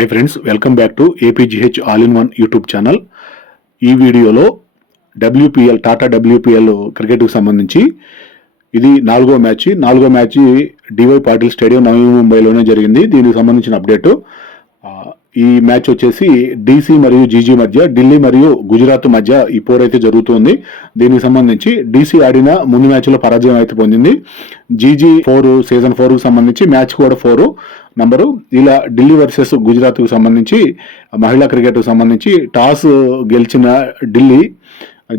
Hi friends, welcome back to APGH all in one YouTube channel. ఈ వీడియోలో Tata WPL క్రికెట్కి సంబంధించి ఇది నాలుగో మ్యాచ్ డివై పాటిల్ స్టేడియం నవీ ముంబైలోనే జరిగింది. దీనికి సంబంధించిన అప్డేటు. ఈ మ్యాచ్ వచ్చేసి డీసీ మరియు జీజీ మధ్య, ఢిల్లీ మరియు గుజరాత్ మధ్య ఈ పోర్ అయితే జరుగుతుంది. దీనికి సంబంధించి డీసీ ఆడిన ముందు మ్యాచ్లో పరాజయం అయితే పొందింది. జీజీ సీజన్ 4 కు సంబంధించి మ్యాచ్ కూడా 4 నంబరు. ఇలా ఢిల్లీ వర్సెస్ గుజరాత్కు సంబంధించి మహిళా క్రికెట్కు సంబంధించి టాస్ గెలిచిన ఢిల్లీ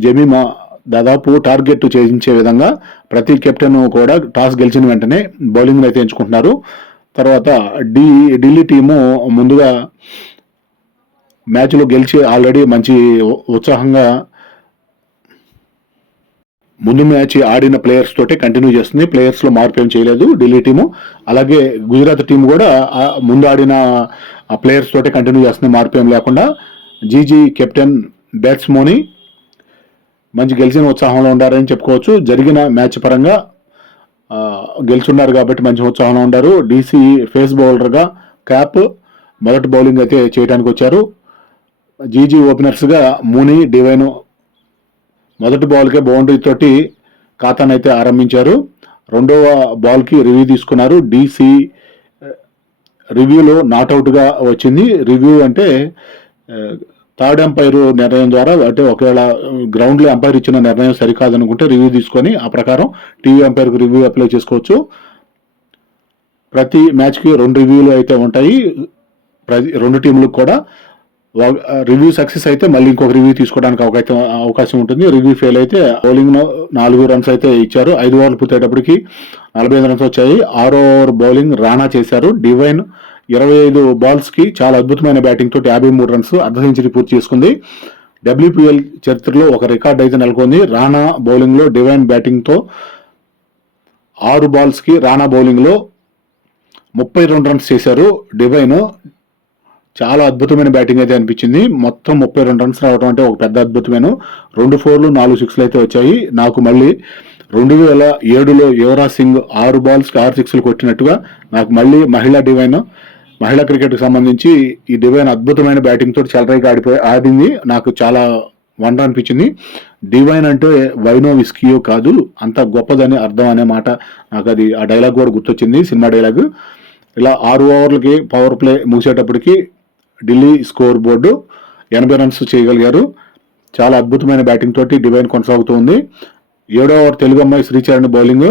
జమీమా దాదాపు టార్గెట్ చేయించే విధంగా ప్రతి కెప్టెన్ కూడా టాస్ గెలిచిన వెంటనే బౌలింగ్ అయితే ఎంచుకుంటున్నారు. తర్వాత ఢిల్లీ టీము ముందుగా మ్యాచ్లో గెలిచి ఆల్రెడీ మంచి ఉత్సాహంగా ముందు మ్యాచ్ ఆడిన ప్లేయర్స్ తోటే కంటిన్యూ చేస్తుంది. ప్లేయర్స్లో మార్పు ఏం చేయలేదు ఢిల్లీ టీము. అలాగే గుజరాత్ టీం కూడా ముందు ఆడిన ప్లేయర్స్ తోటే కంటిన్యూ చేస్తుంది, మార్పు ఏం లేకుండా. జీజీ కెప్టెన్ బ్యాట్స్మోని మంచి గెలిచిన ఉత్సాహంలో ఉండారని చెప్పుకోవచ్చు. జరిగిన మ్యాచ్ పరంగా గెలుచున్నారు కాబట్టి మంచి ఉత్సాహంలో ఉండారు. డీసీ ఫేస్ బౌలర్గా క్యాప్ మొదటి బౌలింగ్ అయితే చేయడానికి వచ్చారు. జీజీ ఓపెనర్స్గా మూనీ, డివైన్ మొదటి బాల్కే బౌండరీ తోటి ఖాతాను అయితే ఆరంభించారు. రెండవ బాల్కి రివ్యూ తీసుకున్నారు. డీసీ రివ్యూలో నాట్అవుట్గా వచ్చింది. రివ్యూ అంటే థర్డ్ ఎంపైర్ నిర్ణయం ద్వారా, అంటే ఒకవేళ గ్రౌండ్లో ఎంపైర్ ఇచ్చిన నిర్ణయం సరికాదనుకుంటే రివ్యూ తీసుకొని ఆ ప్రకారం టీవీ ఎంపైర్కి రివ్యూ అప్లై చేసుకోవచ్చు. ప్రతి మ్యాచ్కి 2 రివ్యూలు అయితే ఉంటాయి. రెండు టీంలకు కూడా రివ్యూ సక్సెస్ అయితే మళ్ళీ ఇంకొక రివ్యూ తీసుకోవడానికి అవకాశం ఉంటుంది. రివ్యూ ఫెయిల్ అయితే బౌలింగ్ 4 రన్స్ అయితే ఇచ్చారు. 5 ఓవర్లు పూర్తయ్యేటప్పటికి 45 రన్స్ వచ్చాయి. 6వ ఓవర్ బౌలింగ్ రాణా చేశారు. డివైన్ 25 బాల్స్కి చాలా అద్భుతమైన బ్యాటింగ్ తోటి 53 రన్స్, అర్ధ సెంచరీ పూర్తి చేసుకుంది. డబ్ల్యూపీఎల్ చరిత్రలో ఒక రికార్డ్ అయితే నెలకొంది. రాణా బౌలింగ్లో డివైన్ బ్యాటింగ్తో 6 బాల్స్కి రాణా బౌలింగ్లో 32 రన్స్ చేశారు. డివైన్ చాలా అద్భుతమైన బ్యాటింగ్ అయితే అనిపించింది. మొత్తం 32 రన్స్ రావడం అంటే ఒక పెద్ద అద్భుతమైన. 2 4లు 4 6లు అయితే వచ్చాయి. నాకు మళ్ళీ 2007లో యువరాజ్ సింగ్ 6 బాల్స్కి 6 6లు కొట్టినట్టుగా నాకు మళ్ళీ మహిళా క్రికెట్కి సంబంధించి ఈ డివైన్ అద్భుతమైన బ్యాటింగ్ తోటి చెలరేగా ఆడింది. నాకు చాలా వండర్ అనిపించింది. డివైన్ అంటే వైనో విస్కీయో కాదు, అంత గొప్పదని అర్థం అనే మాట నాకు అది ఆ డైలాగ్ కూడా గుర్తొచ్చింది, సినిమా డైలాగ్. ఇలా 6 ఓవర్లకి పవర్ ప్లే ముగిసేటప్పటికి ఢిల్లీ స్కోర్ బోర్డు 80 రన్స్ చేయగలిగారు. చాలా అద్భుతమైన బ్యాటింగ్ తోటి డివైన్ కొనసాగుతూ ఉంది. 7వ ఓవర్ తెలుగు అమ్మాయి శ్రీచరణ్ బౌలింగ్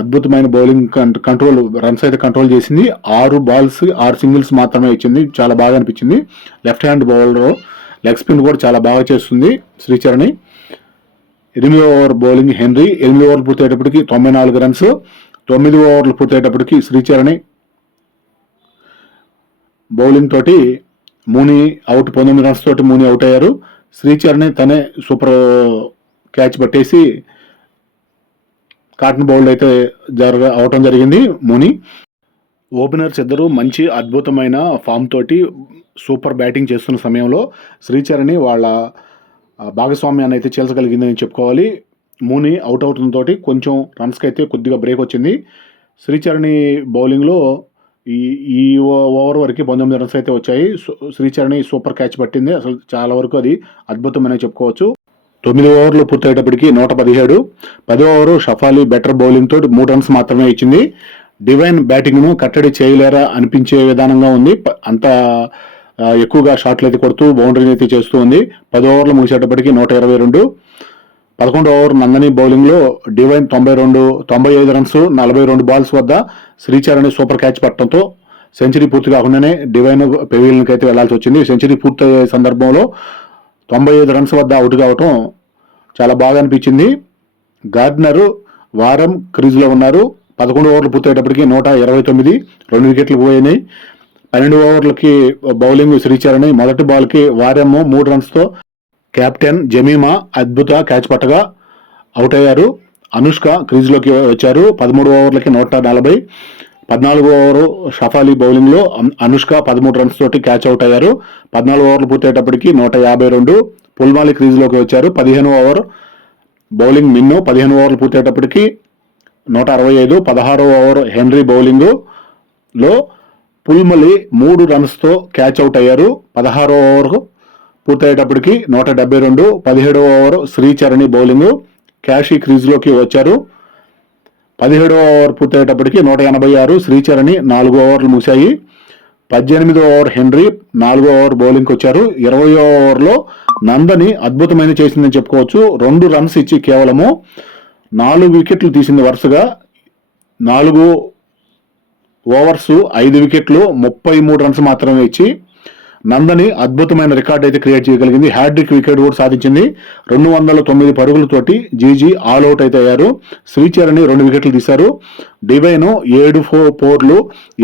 అద్భుతమైన బౌలింగ్ కంట్రోల్, రన్స్ అయితే కంట్రోల్ చేసింది. 6 బాల్స్ 6 సింగిల్స్ మాత్రమే ఇచ్చింది. చాలా బాగా అనిపించింది. Left hand bowler leg spin కూడా చాలా బాగా చేస్తుంది శ్రీచరణి. 8వ ఓవర్ బౌలింగ్ హెన్రీ. 8 ఓవర్లు పూర్తయ్యేటప్పటికి 94 రన్స్. 9 ఓవర్లు పూర్తయ్యేటప్పటికి శ్రీచరణి బౌలింగ్ తోటి మూనీ అవుట్, 19 రన్స్ తోటి మూనీ అవుట్ అయ్యారు. శ్రీచరణి తనే సూపర్ క్యాచ్ పట్టేసి కాటన్ బౌల్డ్ అయితే అవటం జరిగింది. మూనీ ఓపెనర్స్ ఇద్దరు మంచి అద్భుతమైన ఫామ్ తోటి సూపర్ బ్యాటింగ్ చేస్తున్న సమయంలో శ్రీచరణి వాళ్ళ భాగస్వామ్యాన్ని అయితే చీల్చగలిగిందని చెప్పుకోవాలి. మూనీ అవుట్ అవటంతో కొంచెం రన్స్కి అయితే కొద్దిగా బ్రేక్ వచ్చింది. శ్రీచరణి బౌలింగ్లో ఈ ఓవర్ వరకు 19 రన్స్ అయితే వచ్చాయి. శ్రీచరణి సూపర్ క్యాచ్ పట్టింది. అసలు చాలా వరకు అది అద్భుతమని చెప్పుకోవచ్చు. 9 ఓవర్లు పూర్తయ్యేటప్పటికి 117. 10వ ఓవరు షఫాలి బెటర్ బౌలింగ్ తోటి 3 రన్స్ మాత్రమే ఇచ్చింది. డివైన్ బ్యాటింగ్ను కట్టడి చేయలేరా అనిపించే విధానంగా ఉంది. అంత ఎక్కువగా షాట్లు అయితే కొడుతూ బౌండరీని అయితే చేస్తూ ఉంది. 10 ఓవర్లు ముగిసేటప్పటికి 122. 11వ ఓవర్ నందని బౌలింగ్లో డివైన్ 95 రన్స్ 42 బాల్స్ వద్ద శ్రీచరణి సూపర్ క్యాచ్ పట్టడంతో సెంచరీ పూర్తి కాకుండానే డివైన్ పెవిలియన్కి అయితే వెళ్లాల్సి వచ్చింది. సెంచరీ పూర్తయ్యే సందర్భంలో 95 రన్స్ వద్ద అవుట్ కావటం చాలా బాగా అనిపించింది. గార్డ్నర్ వారం క్రీజ్లో ఉన్నారు. 11 ఓవర్లు పూర్తయ్యేటప్పటికి 129, 2 వికెట్లు పోయినాయి. 12 ఓవర్లకి బౌలింగ్ శ్రీచరణి. మొదటి బాల్కి వారం 3 రన్స్తో కెప్టెన్ జమీమా అద్భుత క్యాచ్ పట్టగా అవుట్ అయ్యారు. అనుష్క క్రీజ్లోకి వచ్చారు. 13 ఓవర్లకి 140. 14వ ఓవరు షఫాలి బౌలింగ్లో అనుష్క 13 రన్స్ తోటి క్యాచ్ అవుట్ అయ్యారు. 14 ఓవర్లు పూర్తయ్యేటప్పటికి 152. పుల్మాలి క్రీజ్లోకి వచ్చారు. 15వ ఓవర్ బౌలింగ్ మిన్ను. 15 ఓవర్లు పూర్తయ్యేటప్పటికి 165. 16వ ఓవర్ హెన్రీ బౌలింగ్లో పుల్మలి 3 రన్స్తో క్యాచ్ అవుట్ అయ్యారు. 16వ ఓవర్ పూర్తయ్యేటప్పటికి 172. 17వ ఓవర్ శ్రీచరణి బౌలింగ్, క్యాషీ క్రీజ్లోకి వచ్చారు. 17వ ఓవర్ పూర్తయ్యేటప్పటికి 186. శ్రీచరణి 4 ఓవర్లు ముగిశాయి. 18వ ఓవర్ హెన్రీ 4వ ఓవర్ బౌలింగ్కి వచ్చారు. 20వ ఓవర్లో నందని అద్భుతమైన చేసిందని చెప్పుకోవచ్చు. 2 రన్స్ ఇచ్చి కేవలము 4 వికెట్లు తీసింది. వరుసగా 4 ఓవర్స్ 5 వికెట్లు 33 రన్స్ మాత్రమే ఇచ్చి నందని అద్భుతమైన రికార్డ్ అయితే క్రియేట్ చేయగలిగింది. హ్యాట్రిక్ వికెట్ కూడా సాధించింది. 209 పరుగులతోటి జీజీ ఆల్ అవుట్ అయితే అయ్యారు. శ్రీచరణి 2 వికెట్లు తీశారు. డివైన్ 7 4లు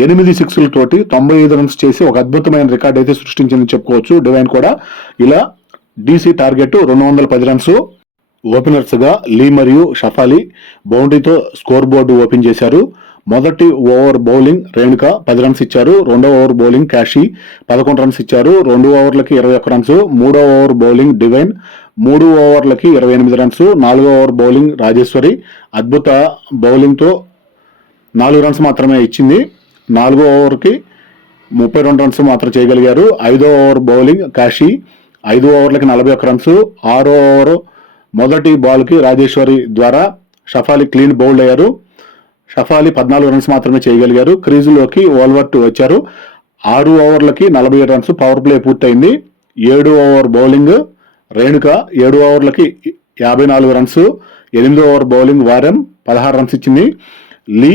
8 6లతోటి 95 రన్స్ చేసి ఒక అద్భుతమైన రికార్డ్ అయితే సృష్టించిందని చెప్పుకోవచ్చు. డివైన్ కూడా ఇలా డీసీ టార్గెట్ 210 రన్స్. ఓపెనర్స్ గా లీ మరియు షఫాలి బౌండరీతో స్కోర్ బోర్డు ఓపెన్ చేశారు. మొదటి ఓవర్ బౌలింగ్ రేణుక 10 రన్స్ ఇచ్చారు. రెండో ఓవర్ బౌలింగ్ క్యాషీ 11 రన్స్ ఇచ్చారు. 2 ఓవర్లకి 21 రన్స్. మూడో ఓవర్ బౌలింగ్ డివైన్ 3 ఓవర్లకి 28 రన్స్. 4వ ఓవర్ బౌలింగ్ రాజేశ్వరి అద్భుత బౌలింగ్తో 4 రన్స్ మాత్రమే ఇచ్చింది. 4వ ఓవర్కి 32 రన్స్ మాత్రం చేయగలిగారు. 5వ ఓవర్ బౌలింగ్ కాశీ 5 ఓవర్లకి 41 రన్స్. 6వ ఓవర్ మొదటి బాల్కి రాజేశ్వరి ద్వారా షఫాలి క్లీన్ బౌల్డ్ అయ్యారు. షఫాలి 14 రన్స్ మాత్రమే చేయగలిగారు. క్రీజులోకి ఓల్వర్ట్ వచ్చారు. 6 ఓవర్లకి 47 రన్స్. పవర్ ప్లే పూర్తయింది. 7 ఓవర్ బౌలింగ్ రేణుక 7 ఓవర్లకి 54 రన్స్. 8వ ఓవర్ బౌలింగ్ వారం 16 రన్స్ ఇచ్చింది. లీ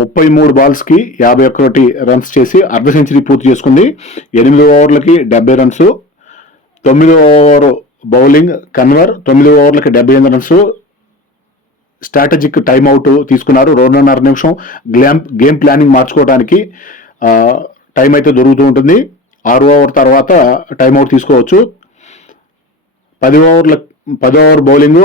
33 బాల్స్కి 51 రన్స్ చేసి అర్ధ సెంచరీ పూర్తి చేసుకుంది. 8 ఓవర్లకి 70 రన్స్. 9వ ఓవర్ బౌలింగ్ కన్వర్ 9 ఓవర్లకి 78 రన్స్. స్ట్రాటజిక్ టైమ్అవుట్ తీసుకున్నారు. 2.5 నిమిషం గేమ్ ప్లానింగ్ మార్చుకోవడానికి టైం అయితే దొరుకుతూ ఉంటుంది. 6 ఓవర్ తర్వాత టైమ్అవుట్ తీసుకోవచ్చు. 10 ఓవర్ బౌలింగ్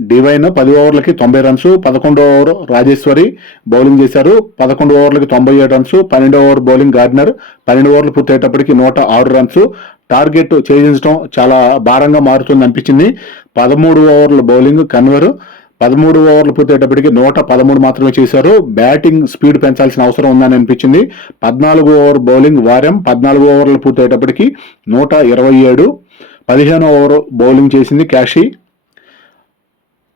డివైన్ 10 ఓవర్లకి 90 రన్స్. 11వ ఓవర్ రాజేశ్వరి బౌలింగ్ చేశారు. 11 ఓవర్లకి 97 రన్స్. 12వ ఓవర్ బౌలింగ్ గార్డినర్ 12 ఓవర్లు పూర్తయ్యేటప్పటికి 106 రన్స్. టార్గెట్ ఛేదించడం చాలా భారంగా మారుతుంది అనిపించింది. 13 ఓవర్ల బౌలింగ్ కన్వర్ 13 ఓవర్లు పూర్తయ్యేటప్పటికి 113 మాత్రమే చేశారు. బ్యాటింగ్ స్పీడ్ పెంచాల్సిన అవసరం ఉందని అనిపించింది. 14 ఓవర్ బౌలింగ్ వారం 14 ఓవర్లు పూర్తయ్యేటప్పటికి 127. 15వ ఓవర్ బౌలింగ్ చేసింది క్యాషీ.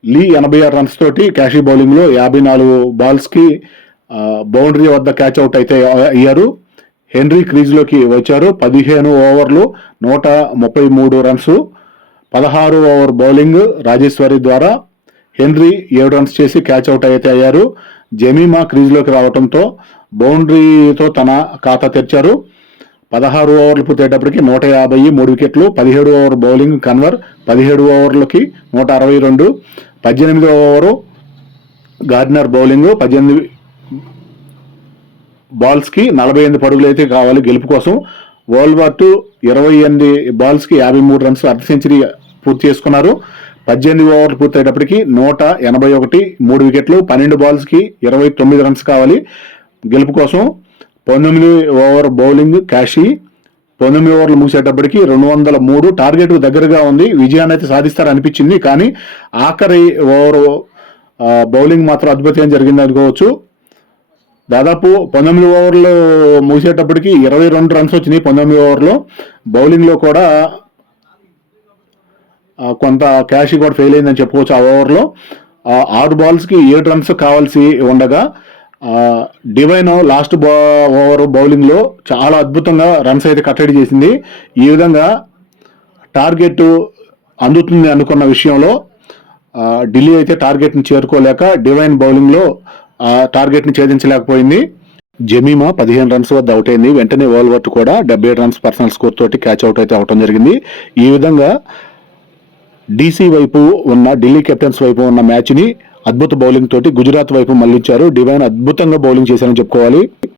లీ 86 రన్స్ తోటి క్యాషీ బౌలింగ్లో 54 బాల్స్కి బౌండరీ వద్ద క్యాచ్ అవుట్ అయితే అయ్యారు. హెన్రీ క్రీజ్లోకి వచ్చారు. 15 ఓవర్లు 133 రన్స్. 16 ఓవర్ బౌలింగ్ రాజేశ్వరి ద్వారా హెన్రీ 7 రన్స్ చేసి క్యాచ్ అవుట్ అయితే అయ్యారు. జమీమా క్రీజ్లోకి రావడంతో బౌండరీతో తన ఖాతా తెరిచారు. 16 ఓవర్లు పూర్తయ్యేటప్పటికి 153 వికెట్లు. 17 ఓవర్ బౌలింగ్ కన్వర్ 17 ఓవర్లకి 162. 18వ ఓవరు గార్డినర్ బౌలింగ్ 18 బాల్స్కి 48 పరుగులు అయితే కావాలి గెలుపు కోసం. ఓల్వర్ట్ 28 బాల్స్కి 53 రన్స్ అర్ధ సెంచరీ పూర్తి చేసుకున్నారు. 18 ఓవర్లు పూర్తయ్యేటప్పటికి 181 3 వికెట్లు. 12 బాల్స్కి 29 రన్స్ కావాలి గెలుపు కోసం. 19 ఓవర్ బౌలింగ్ క్యాషీ 19 ఓవర్లు ముగిసేటప్పటికి 203. టార్గెట్ దగ్గరగా ఉంది. విజయాన్ని అయితే సాధిస్తారనిపించింది. కానీ ఆఖరి ఓవర్ బౌలింగ్ మాత్రం అద్భుతంగా జరిగింది అనుకోవచ్చు. దాదాపు 19 ఓవర్లు ముగిసేటప్పటికి 22 రన్స్ వచ్చినాయి. 19 ఓవర్లో బౌలింగ్లో కూడా కొంత క్యాష్ కూడా ఫెయిల్ అయిందని చెప్పుకోవచ్చు. ఆ ఓవర్లో 6 బాల్స్కి 7 రన్స్ కావాల్సి ఉండగా డివైన్ లాస్ట్ ఓవర్ బౌలింగ్లో చాలా అద్భుతంగా రన్స్ అయితే కట్టడి చేసింది. ఈ విధంగా టార్గెట్ అందుతుంది అనుకున్న విషయంలో ఢిల్లీ అయితే టార్గెట్ని చేరుకోలేక డివైన్ బౌలింగ్లో టార్గెట్ని ఛేదించలేకపోయింది. జమీమా 15 రన్స్ వద్ద అవుట్ అయింది. వెంటనే ఓల్వర్ట్ కూడా 77 రన్స్ పర్సనల్ స్కోర్ తోటి క్యాచ్ అవుట్ అయితే అవటం జరిగింది. ఈ విధంగా డీసీ వైపు ఉన్న ఢిల్లీ కెప్టెన్స్ వైపు ఉన్న మ్యాచ్ని అద్భుత బౌలింగ్ తోటి గుజరాత్ వైపు మళ్లించారు. డివైన్ అద్భుతంగా బౌలింగ్ చేశారని చెప్పుకోవాలి.